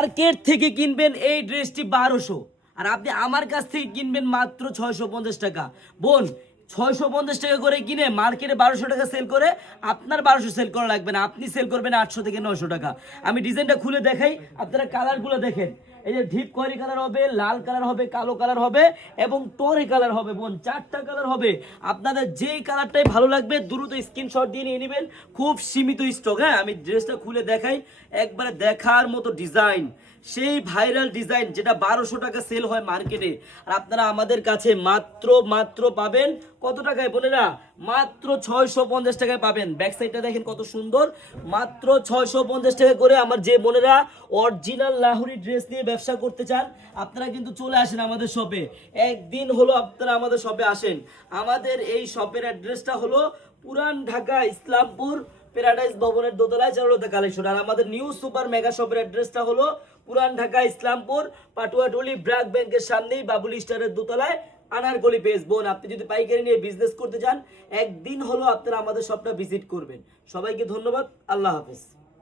Market থেকে কিনবেন এই ড্রেসটি 1200, আর আপনি আমার কাছ থেকে কিনবেন মাত্র 650 টাকা। বোন, 650 টাকা করে কিনে মার্কেটে 1200 টাকা সেল করে আপনার 1200 সেল করা লাগবে না, আপনি সেল করবেন 800 থেকে 900 টাকা। আমি ডিজাইনটা খুলে দেখাই, আপনারা কালারগুলো দেখেন। এই যে ডিপ খয়েরি কালার হবে, লাল কালার হবে, কালো কালার হবে এবং টরে কালার হবে। বোন, 4টা কালার হবে। আপনাদের যেই কালারটাই ভালো লাগবে দ্রুত স্ক্রিনশট দিয়ে নিয়ে নেবেন, খুব সীমিত স্টক। হ্যাঁ, আমি ড্রেসটা খুলে দেখাই, একবারে দেখার মতো ডিজাইন, সেই ভাইরাল ডিজাইন যেটা 1200 টাকা সেল হয় মার্কেটে, আর আপনারা আমাদের কাছে মাত্র পাবেন কত টাকায় বোনেরা? মাত্র 650 টাকায় পাবেন। ব্যাক সাইডটা দেখেন কত সুন্দর, মাত্র 650 টাকা করে। আমার যে বোনেরা অরিজিনাল লাহোরি ড্রেস নিয়ে ব্যবসা করতে চান, আপনারা কিন্তু চলে আসেন আমাদের শপে। একদিন হলো আপনারা আমাদের শপে আসেন। আমাদের এই শপের অ্যাড্রেসটা হলো পুরান ঢাকা ইসলামপুর প্যারাডাইস ভবনের দোতলায় চারুলতা কালেকশন। আর আমাদের নিউ সুপার মেগা শপের অ্যাড্রেসটা হলো পুরান ঢাকা ইসলামপুর পাটুয়াটুলি ব্র্যাক ব্যাংকের সামনেই বাবুল স্টারের দোতলায় আনারকলি পেজ। বোন, আপনি যদি পাইকারি নিয়ে বিজনেস করতে চান, একদিন হলো আপনারা আমাদের শপটা ভিজিট করবেন। সবাইকে ধন্যবাদ, আল্লাহ হাফেজ।